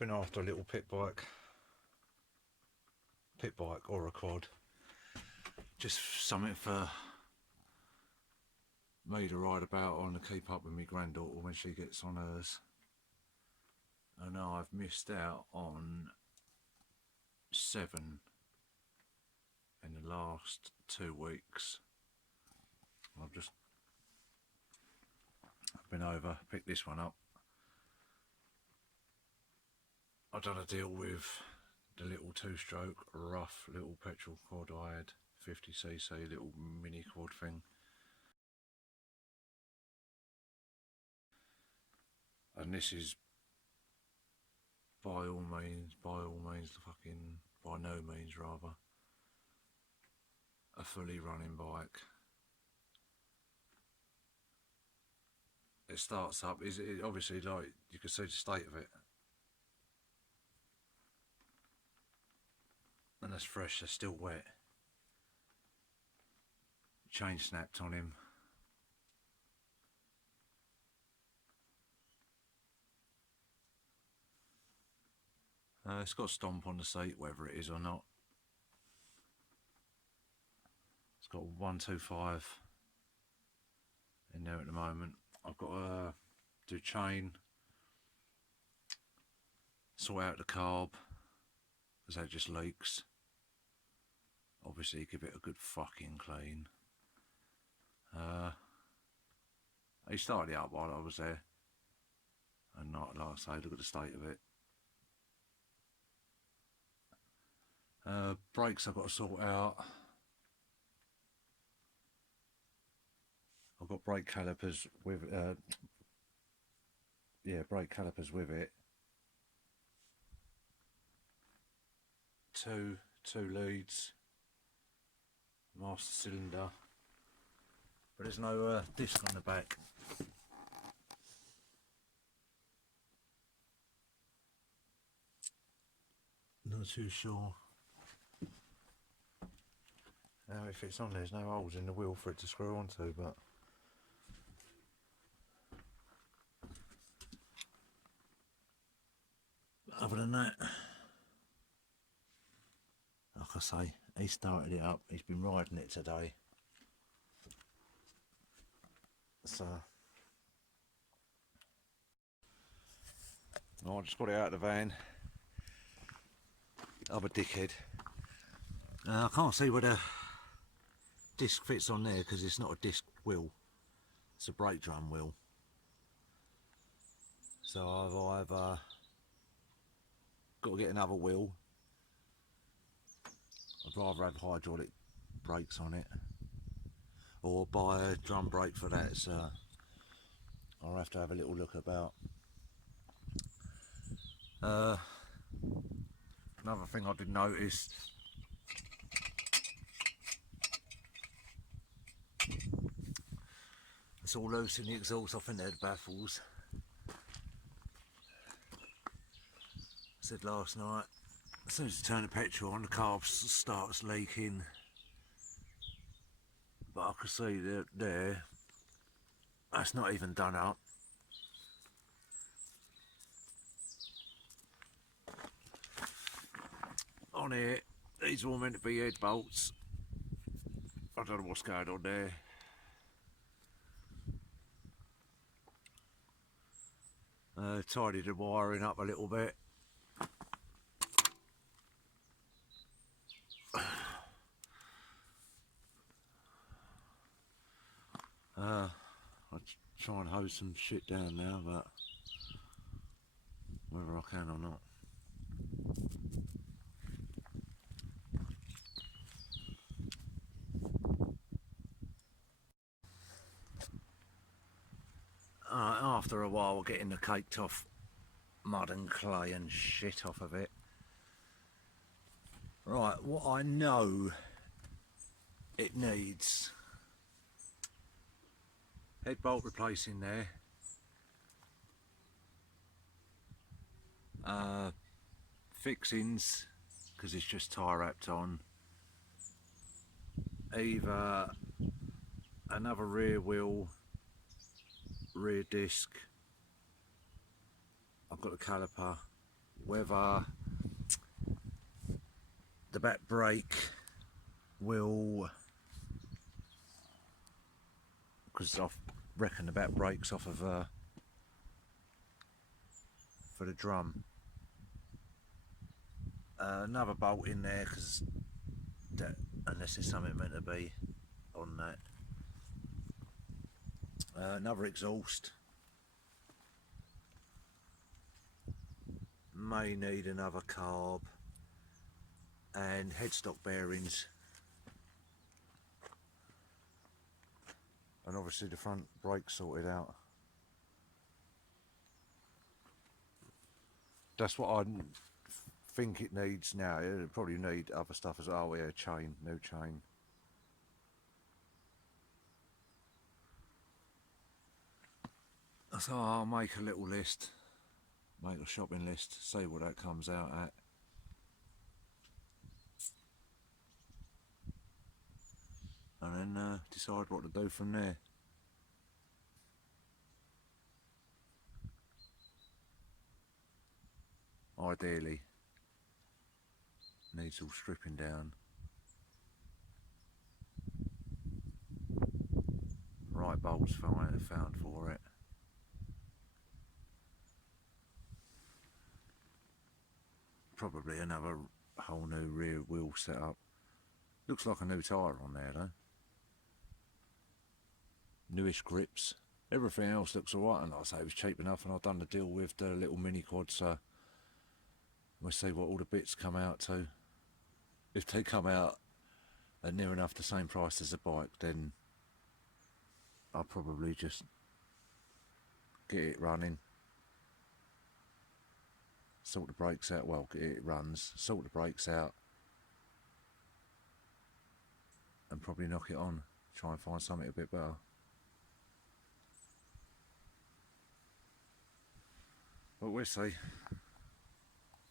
been after a little pit bike or a quad, just something for me to ride about on to keep up with my granddaughter when she gets on hers. And I've missed out on 7 in the last 2 weeks. I've been over, picked this one up. I've done a deal with the little 2-stroke rough little petrol quad I had, 50cc little mini quad thing. And this is by no means rather, a fully running bike. It starts up, it obviously, like, you can see the state of it. And that's fresh, that's still wet. Chain snapped on him. It's got a stomp on the seat, whether it is or not. It's got 125 in there at the moment. I've got to do chain, sort out the carb, because that just leaks. Obviously give it a good fucking clean. He started it up while I was there, and not, like I say, look at the state of it. Brakes I've got to sort out. I've got brake calipers with brake calipers with it. Two leads, master cylinder, but there's no disc on the back. Not too sure. Now if it's on, there's no holes in the wheel for it to screw onto, but other than that, like I say, he started it up, he's been riding it today. So I just got it out of the van. I'm a dickhead. I can't see where the disc fits on there because it's not a disc wheel, it's a brake drum wheel. So I've either got to get another wheel. I'd rather have hydraulic brakes on it, or buy a drum brake for that. So I'll have to have a little look about. Another thing I did notice, it's all loose in the exhaust. I think they're the baffles. I said last night, as soon as you turn the petrol on, the carb starts leaking. But I can see that there, that's not even done up. On here, these are all meant to be head bolts. I don't know what's going on there. Tidied the wiring up a little bit. I'll try and hose some shit down now, but whether I can or not. After a while, getting the caked off mud and clay and shit off of it. Right, what I know it needs: head bolt replacing there, fixings because it's just tie wrapped on, either another rear wheel, rear disc. I've got a caliper whether the back brake will, because I reckon the back brake's off of for the drum. Another bolt in there, because that, unless there's something meant to be on that. Another exhaust. May need another carb and headstock bearings, and obviously the front brake sorted out. That's what I think it needs now. It'll probably need other stuff as well. Oh yeah, chain, new chain. So I'll make a little list, make a shopping list, see what that comes out at. And then decide what to do from there. Ideally, needs all stripping down. Right bolts found for it. Probably another whole new rear wheel setup. Looks like a new tyre on there though. Newish grips. Everything else looks alright, and like I say, it was cheap enough, and I've done the deal with the little mini quad, so we'll see what all the bits come out to. If they come out at near enough the same price as the bike, then I'll probably just get it running, sort the brakes out, well, get it runs, sort the brakes out, and probably knock it on, try and find something a bit better. But we'll see.